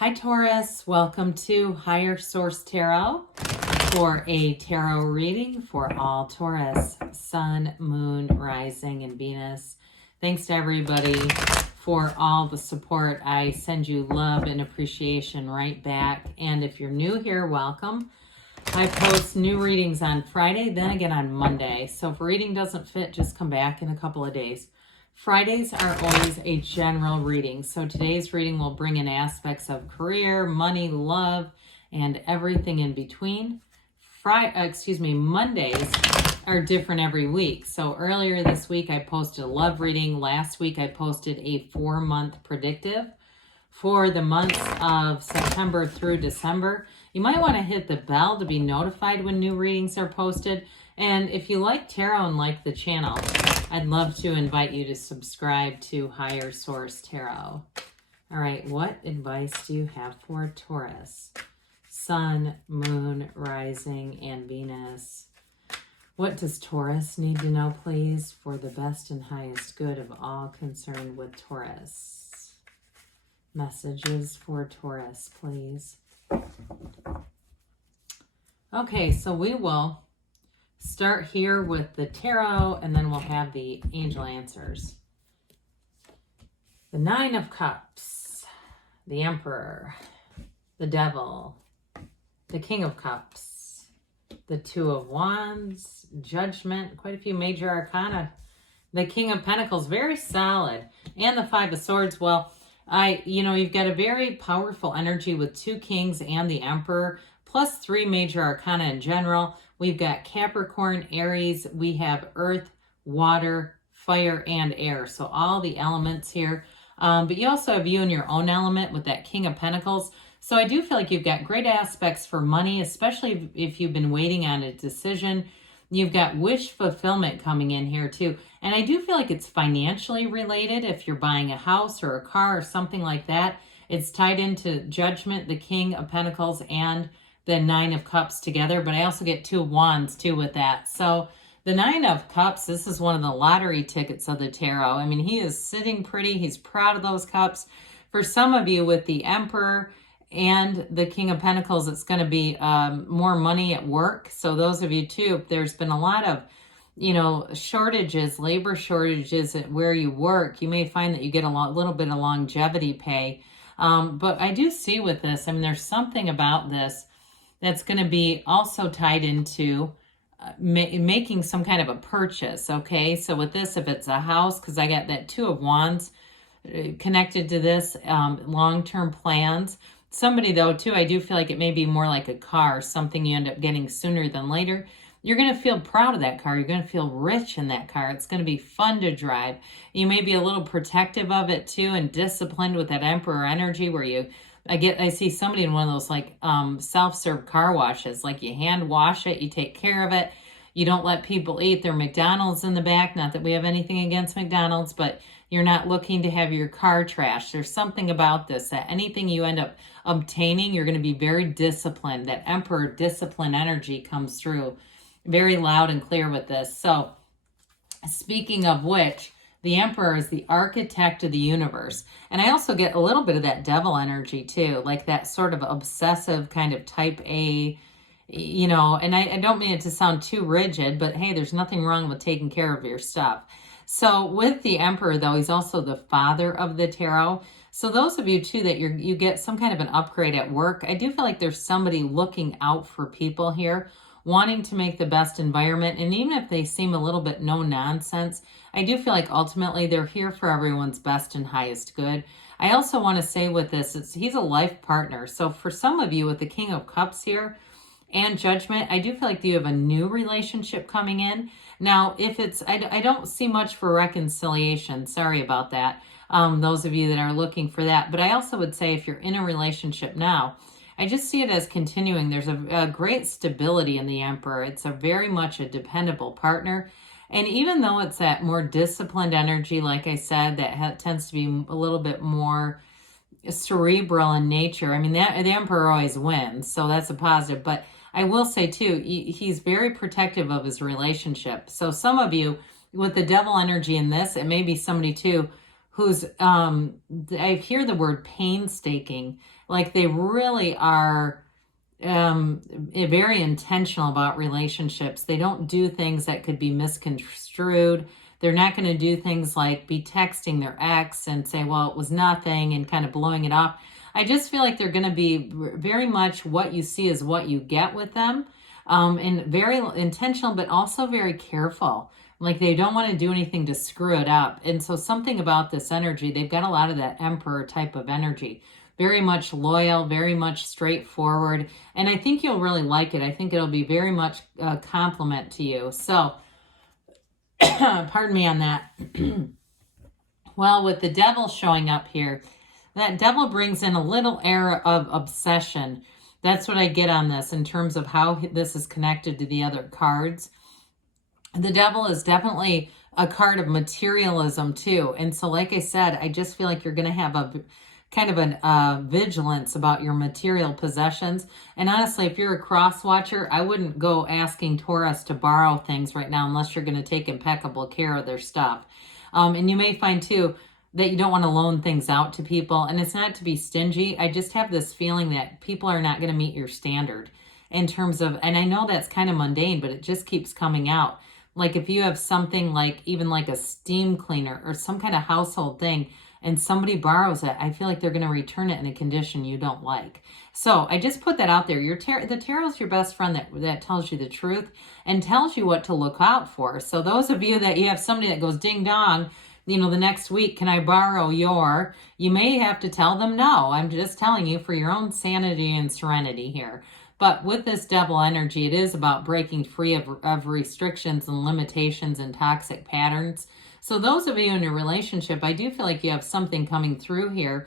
Hi Taurus, welcome to Higher Source Tarot for a tarot reading for all Taurus, Sun, Moon, Rising, and Venus. Thanks to everybody for all the support. I send you love and appreciation right back. And if you're new here, welcome. I post new readings on Friday, then again on Monday. So if a reading doesn't fit, just come back in a couple of days. Fridays are always a general reading. So today's reading will bring in aspects of career, money, love, and everything in between. Mondays are different every week. So earlier this week, I posted a love reading. Last week, I posted a 4-month predictive for the months of September through December. You might want to hit the bell to be notified when new readings are posted. And if you like tarot and like the channel, I'd love to invite you to subscribe to Higher Source Tarot. All right, what advice do you have for Taurus? Sun, Moon, Rising, and Venus. What does Taurus need to know, please, for the best and highest good of all concerned with Taurus? Messages for Taurus, please. Okay, so we will start here with the tarot, and then we'll have the angel answers. The Nine of Cups, the Emperor, the Devil, the King of Cups, the Two of Wands, Judgment, quite a few major arcana. The King of Pentacles, very solid, and the Five of Swords. Well, you've got a very powerful energy with two kings and the Emperor, plus 3 major arcana in general. We've got Capricorn, Aries, we have earth, water, fire, and air. So all the elements here. But you also have you in your own element with that King of Pentacles. So I do feel like you've got great aspects for money, especially if you've been waiting on a decision. You've got wish fulfillment coming in here too. And I do feel like it's financially related. If you're buying a house or a car or something like that, it's tied into Judgment, the King of Pentacles, and the Nine of Cups together. But I also get Two of Wands too with that. So the Nine of Cups, this is one of the lottery tickets of the tarot. I mean, he is sitting pretty. He's proud of those cups. For some of you with the Emperor and the King of Pentacles, it's going to be more money at work. So those of you too, there's been a lot of, shortages, labor shortages at where you work. You may find that you get a little bit of longevity pay. But I do see with this, I mean, there's something about this that's going to be also tied into making some kind of a purchase, okay? So with this, if it's a house, because I got that Two of Wands connected to this, long-term plans. Somebody, though, too, I do feel like it may be more like a car, something you end up getting sooner than later. You're going to feel proud of that car. You're going to feel rich in that car. It's going to be fun to drive. You may be a little protective of it, too, and disciplined with that Emperor energy where I see somebody in one of those like self-serve car washes, like you hand wash it, you take care of it. You don't let people eat their McDonald's in the back. Not that we have anything against McDonald's, but you're not looking to have your car trashed. There's something about this that anything you end up obtaining, you're going to be very disciplined. That Emperor discipline energy comes through very loud and clear with this. So speaking of which, the Emperor is the architect of the universe. And I also get a little bit of that devil energy too, like that sort of obsessive kind of type A, and I don't mean it to sound too rigid, but hey, there's nothing wrong with taking care of your stuff. So with the Emperor, though, he's also the father of the tarot. So those of you too that you get some kind of an upgrade at work, I do feel like there's somebody looking out for people here, wanting to make the best environment. And even if they seem a little bit no nonsense, I do feel like ultimately they're here for everyone's best and highest good. I also want to say with this, he's a life partner. So for some of you with the King of Cups here and Judgment, I do feel like you have a new relationship coming in. Now, if it's, I don't see much for reconciliation. Sorry about that. Those of you that are looking for that. But I also would say if you're in a relationship now, I just see it as continuing. There's a great stability in the Emperor. It's very much a dependable partner. And even though it's that more disciplined energy, like I said, that tends to be a little bit more cerebral in nature. I mean, the Emperor always wins, so that's a positive. But I will say, too, he's very protective of his relationship. So some of you, with the devil energy in this, it may be somebody, too, who's, I hear the word painstaking, like they really are very intentional about relationships. They don't do things that could be misconstrued. They're not going to do things like be texting their ex and say, well, it was nothing, and kind of blowing it off. I just feel like they're going to be very much what you see is what you get with them, and very intentional, but also very careful. Like they don't want to do anything to screw it up. And so something about this energy, they've got a lot of that emperor type of energy. Very much loyal, very much straightforward. And I think you'll really like it. I think it'll be very much a compliment to you. So, pardon me on that. Well, with the devil showing up here, that devil brings in a little air of obsession. That's what I get on this in terms of how this is connected to the other cards. The devil is definitely a card of materialism too. And so, like I said, I just feel like you're going to have a kind of an vigilance about your material possessions. And honestly, if you're a cross watcher, I wouldn't go asking Taurus to borrow things right now unless you're going to take impeccable care of their stuff. And you may find too that you don't want to loan things out to people. And it's not to be stingy. I just have this feeling that people are not going to meet your standard in terms of, and I know that's kind of mundane, but it just keeps coming out. Like if you have something like even like a steam cleaner or some kind of household thing, and somebody borrows it, I feel like they're going to return it in a condition you don't like. So I just put that out there. The tarot is your best friend that tells you the truth and tells you what to look out for. So those of you that you have somebody that goes ding dong, the next week, can I borrow you may have to tell them no. I'm just telling you for your own sanity and serenity here. But with this devil energy, it is about breaking free of restrictions and limitations and toxic patterns. So those of you in a relationship, I do feel like you have something coming through here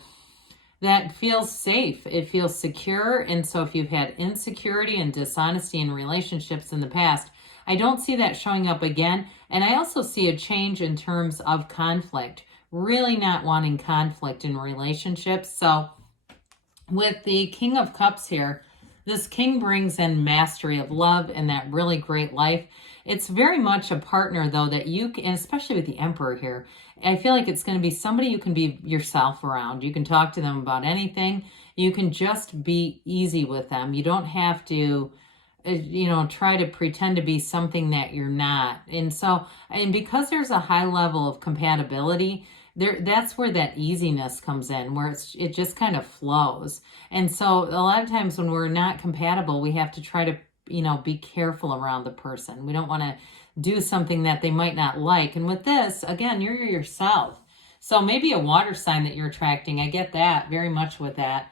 that feels safe. It feels secure. And so if you've had insecurity and dishonesty in relationships in the past, I don't see that showing up again. And I also see a change in terms of conflict, really not wanting conflict in relationships. So with the King of Cups here, this king brings in mastery of love and that really great life. It's very much a partner, though, that you can, especially with the Emperor here, I feel like it's going to be somebody you can be yourself around. You can talk to them about anything. You can just be easy with them. You don't have to, try to pretend to be something that you're not. And so, and because there's a high level of compatibility, that's where that easiness comes in, where it just kind of flows. And so a lot of times when we're not compatible, we have to try to be careful around the person. We don't want to do something that they might not like. And with this, again, you're yourself. So maybe a water sign that you're attracting. I get that very much with that.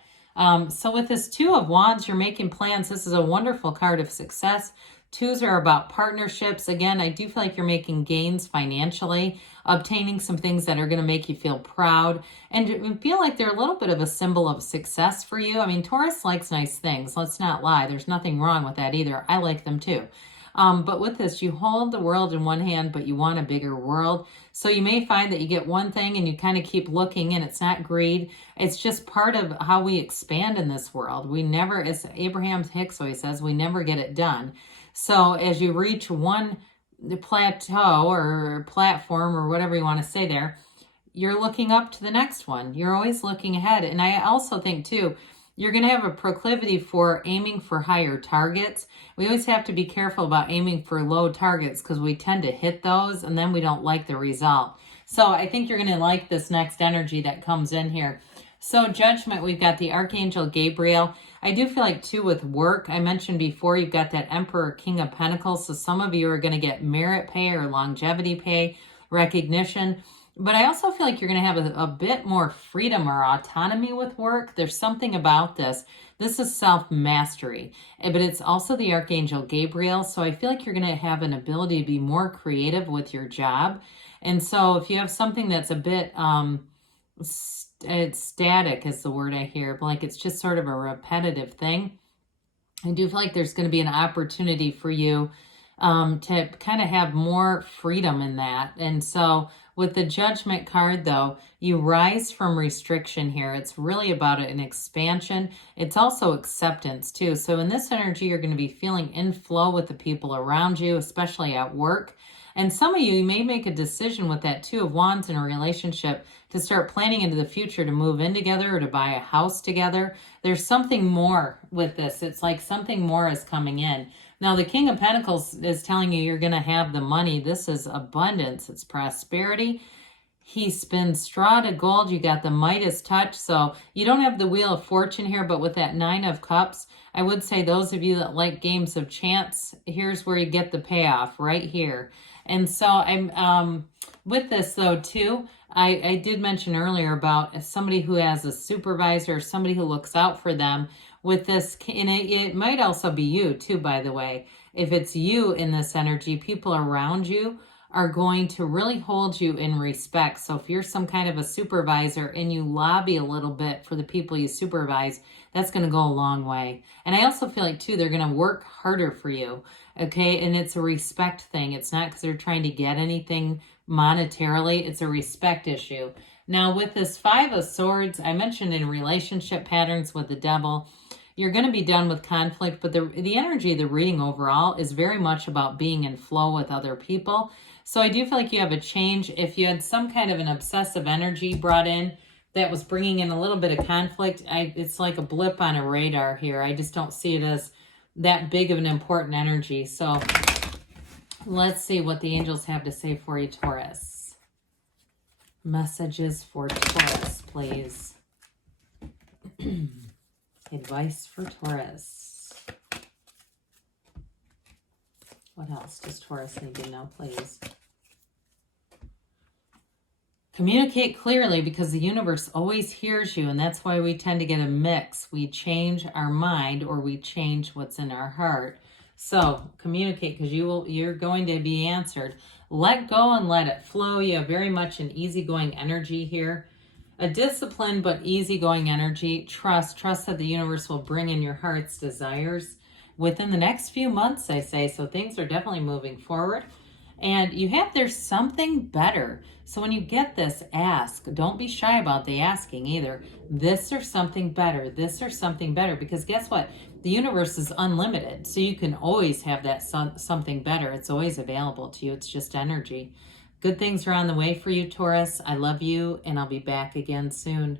So with this Two of Wands, you're making plans. This is a wonderful card of success. Twos are about partnerships. Again, I do feel like you're making gains financially, obtaining some things that are going to make you feel proud and feel like they're a little bit of a symbol of success for you. I mean, Taurus likes nice things. Let's not lie. There's nothing wrong with that either. I like them too. But with this, you hold the world in one hand, but you want a bigger world. So you may find that you get one thing and you kind of keep looking, and it's not greed. It's just part of how we expand in this world. We never, as Abraham Hicks always says, we never get it done. So as you reach one plateau or platform or whatever you want to say there, you're looking up to the next one. You're always looking ahead. And I also think too, you're going to have a proclivity for aiming for higher targets. We always have to be careful about aiming for low targets because we tend to hit those and then we don't like the result. So I think you're going to like this next energy that comes in here. So Judgment, we've got the Archangel Gabriel. I do feel like too with work, I mentioned before, you've got that Emperor King of Pentacles. So some of you are going to get merit pay or longevity pay, recognition. But I also feel like you're going to have a bit more freedom or autonomy with work. There's something about this. This is self-mastery, but it's also the Archangel Gabriel. So I feel like you're going to have an ability to be more creative with your job. And so if you have something that's a bit it's static is the word I hear, but like it's just sort of a repetitive thing, I do feel like there's going to be an opportunity for you to kind of have more freedom in that. And so with the Judgment card, though, you rise from restriction here. It's really about an expansion. It's also acceptance, too. So in this energy, you're going to be feeling in flow with the people around you, especially at work. And some of you may make a decision with that Two of Wands in a relationship to start planning into the future to move in together or to buy a house together. There's something more with this. It's like something more is coming in. Now, the King of Pentacles is telling you you're going to have the money. This is abundance. It's prosperity. He spins straw to gold. You got the Midas touch. So you don't have the Wheel of Fortune here, but with that Nine of Cups, I would say those of you that like games of chance, here's where you get the payoff right here. And so I'm with this though too, I did mention earlier about somebody who has a supervisor, somebody who looks out for them with this, and it might also be you too, by the way. If it's you in this energy, people around you are going to really hold you in respect. So if you're some kind of a supervisor and you lobby a little bit for the people you supervise, that's going to go a long way. And I also feel like too, they're going to work harder for you. Okay. And it's a respect thing. It's not because they're trying to get anything monetarily. It's a respect issue. Now with this Five of Swords, I mentioned in relationship patterns with the Devil, you're going to be done with conflict, but the energy of the reading overall is very much about being in flow with other people. So I do feel like you have a change. If you had some kind of an obsessive energy brought in that was bringing in a little bit of conflict, it's like a blip on a radar here. I just don't see it as that big of an important energy. So let's see what the angels have to say for you, Taurus. Messages for Taurus, please. Advice for Taurus. What else does Taurus need to know, please? Communicate clearly, because the universe always hears you, and that's why we tend to get a mix. We change our mind or we change what's in our heart. So communicate, because you're going to be answered. Let go and let it flow. You have very much an easygoing energy here. A disciplined but easygoing energy. Trust that the universe will bring in your heart's desires within the next few months, I say. So things are definitely moving forward. And you have, there's something better. So when you get this, ask. Don't be shy about the asking either. This or something better. This or something better. Because guess what? The universe is unlimited. So you can always have that something better. It's always available to you. It's just energy. Good things are on the way for you, Taurus. I love you, and I'll be back again soon.